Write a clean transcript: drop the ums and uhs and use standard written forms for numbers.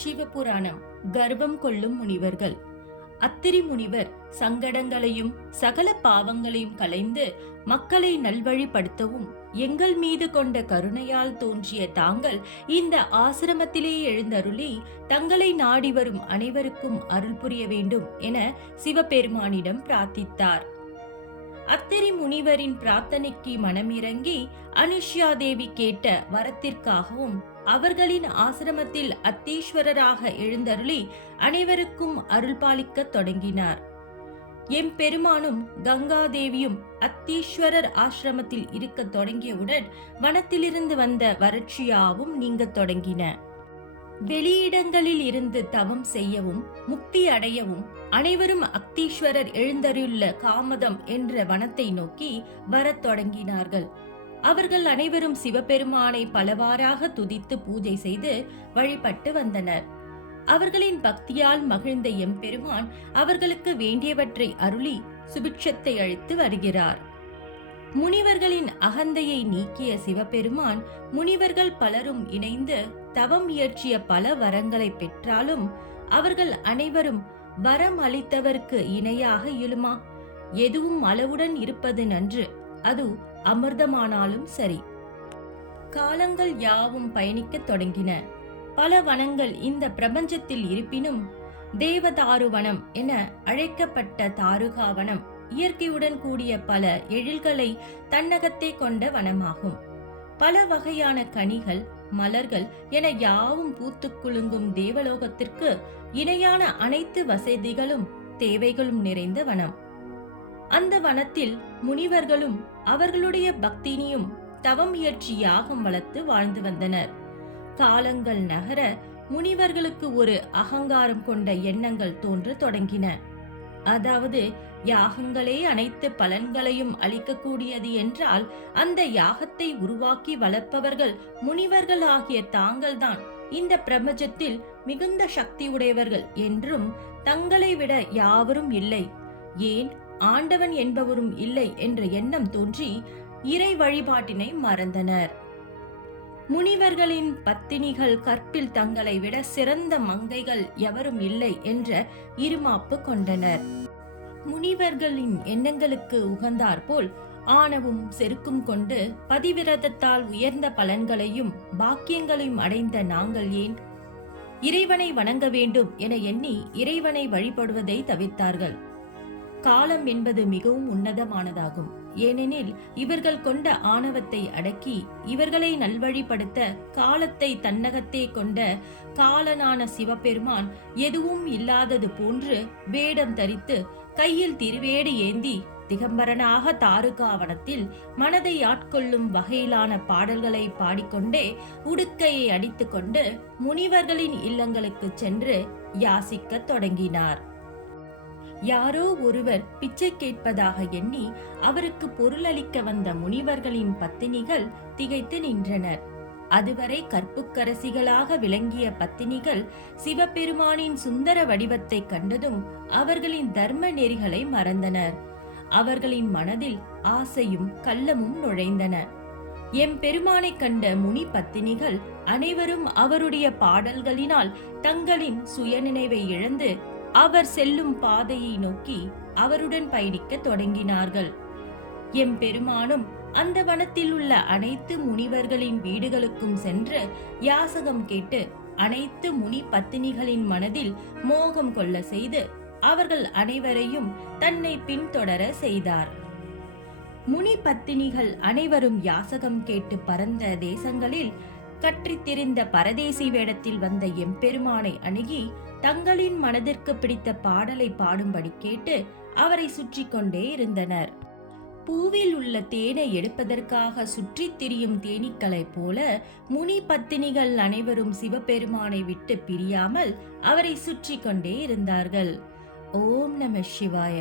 சிவபுராணம். கர்வம் கொள்ளும் முனிவர்கள். அத்திரி முனிவர் சங்கடங்களையும் சகல பாவங்களையும் களைந்து மக்களை நல்வழிப்படுத்தவும் எங்கள் மீது கொண்ட கருணையால் தோன்றிய தாங்கள் இந்த ஆசிரமத்திலே எழுந்தருளி தங்களை நாடி வரும் அனைவருக்கும் அருள் புரிய வேண்டும் என சிவபெருமானிடம் பிரார்த்தித்தார். அத்திரி முனிவரின் பிரார்த்தனைக்கு மனமிறங்கி அனுஷ்யா தேவி கேட்ட வரத்திற்காகவும் அவர்களின் ஆசிரமத்தில் அத்தீஸ்வரராக எழுந்தருளி அனைவருக்கும் அருள்பாலிக்க தொடங்கினார். எம்பெருமானும் கங்காதேவியும் அத்தீஸ்வரர் ஆசிரமத்தில் இருக்க தொடங்கியவுடன் வனத்திலிருந்து வந்த வறட்சியாவும் நீங்க தொடங்கின. வெளியிடங்களில் இருந்து தவம் செய்யவும் முக்தி அடையவும் அனைவரும் அத்தீஸ்வரர் எழுந்தருள்ள காமதம் என்ற வனத்தை நோக்கி வரத் தொடங்கினார்கள். அவர்கள் அனைவரும் சிவபெருமானை பலவாறாக துதித்து பூஜை செய்து வழிபட்டு வந்தனர். அவர்களின் பக்தியால் மகிழ்ந்த எம்பெருமான் அவர்களுக்கு வேண்டியவற்றை அருளி சுபிட்சத்தை அளித்து வருகிறார். முனிவர்களின் அகந்தையை நீக்கிய சிவபெருமான் முனிவர்கள் பலரும் இணைந்து தவம் இயற்றிய பல வரங்களை பெற்றாலும் அவர்கள் அனைவரும் வரம் அளித்தவருக்கு இணையாக இயலுமா? எதுவும் அளவுடன் இருப்பது நன்று, அது அமிர்தமானாலும் சரி. காலங்கள் யாவும் பயணிக்க தொடங்கின. பல வனங்கள் இந்த பிரபஞ்சத்தில் இருப்பினும் தேவதாருவனம் என அழைக்கப்பட்ட தாருகாவனம் இயற்கையுடன் கூடிய பல எழில்களை தன்னகத்தே கொண்ட வனமாகும். பல வகையான கனிகள் மலர்கள் என யாவும் பூத்து குலுங்கும் தேவலோகத்திற்கு இணையான அனைத்து வசதிகளும் தேவைகளும் நிறைந்த வனம். அந்த வனத்தில் முனிவர்களும் அவர்களுடைய பக்தினியும் தவம் இயற்றி யாகம் வளர்த்து வாழ்ந்து வந்தனர். காலங்கள் நகர முனிவர்களுக்கு ஒரு அகங்காரம் கொண்ட எண்ணங்கள் தோன்ற தொடங்கின. அதாவது யாகங்களே அனைத்து பலன்களையும் அளிக்கக்கூடியது என்றால் அந்த யாகத்தை உருவாக்கி வளர்ப்பவர்கள் முனிவர்கள் ஆகிய தாங்கள்தான் இந்த பிரபஞ்சத்தில் மிகுந்த சக்தி உடையவர்கள் என்றும் தங்களை விட யாவரும் இல்லை, ஏன் ஆண்டவன் என்பவரும் இல்லை என்ற எண்ணம் தோன்றி இறை வழிபாட்டினை மறந்தனர். முனிவர்களின் பத்தினிகள் கற்பில் தங்களை விட சிறந்த மங்கைகள் எவரும் இல்லை என்ற இருமாப்பு கொண்டனர். முனிவர்களின் எண்ணங்களுக்கு உகந்தாற்போல் ஆணவும் செருக்கும் கொண்டு பதிவிரதத்தால் உயர்ந்த பலன்களையும் பாக்கியங்களையும் அடைந்த நாங்கள் ஏன் இறைவனை வணங்க வேண்டும் என எண்ணி இறைவனை வழிபடுவதை தவிர்த்தார்கள். காலம் என்பது மிகவும் உன்னதமானதாகும். ஏனெனில் இவர்கள் கொண்ட ஆணவத்தை அடக்கி இவர்களை நல்வழிப்படுத்த காலத்தை தன்னகத்தே கொண்ட காலனான சிவபெருமான் எதுவும் இல்லாதது போன்று வேடம் தரித்து கையில் திருவேடு ஏந்தி திகம்பரனாக தாருகாவனத்தில் மனதை ஆட்கொள்ளும் வகையிலான பாடல்களை பாடிக்கொண்டே உடுக்கையை அடித்துக்கொண்டு முனிவர்களின் இல்லங்களுக்கு சென்று யாசிக்க தொடங்கினார். யாரோ ஒருவர் பிச்சை கேட்பதாக எண்ணி அவருக்கு பொருளளிக்க வந்த முனிவர்களின் பத்தினிகள் திகைத்து நின்றனர். அதுவரை கற்புக்கரசிகளாக விளங்கிய பத்தினிகள் சிவபெருமானின் சுந்தர வடிவத்தை கண்டதும் அவர்களின் தர்ம நெறிகளை மறந்தனர். அவர்களின் மனதில் ஆசையும் கள்ளமும் நுழைந்தன. எம்பெருமானை கண்ட முனி பத்தினிகள் அனைவரும் அவருடைய பாடல்களினால் தங்களின் சுயநினைவை இழந்து அவர் செல்லும் பாதையை நோக்கி அவருடன் பயணிக்க தொடங்கினார்கள். எம்பெருமானும் அந்த வனத்தில் உள்ள அனைத்து முனிவர்களின் வீடுகளுக்கும் சென்று யாசகம் கேட்டு அனைத்து முனி பத்தினிகளின் மனதில் மோகம் கொள்ள செய்து அவர்கள் அனைவரையும் தன்னை பின்தொடர செய்தார். முனி பத்தினிகள் அனைவரும் யாசகம் கேட்டு பறந்த தேசங்களில் கற்றித்திருந்த பரதேசி வேடத்தில் வந்த எம்பெருமானை அணுகி தங்களின் மனதிற்கு பிடித்த பாடலை பாடும்படி கேட்டு அவரை சுற்றி கொண்டே இருந்தனர். பூவில் உள்ள தேனை எடுப்பதற்காக சுற்றித் திரியும் தேனீக்களைப் போல முனி பத்தினிகள் அனைவரும் சிவபெருமானை விட்டு பிரியாமல் அவரை சுற்றி கொண்டே இருந்தார்கள். ஓம் நம சிவாய.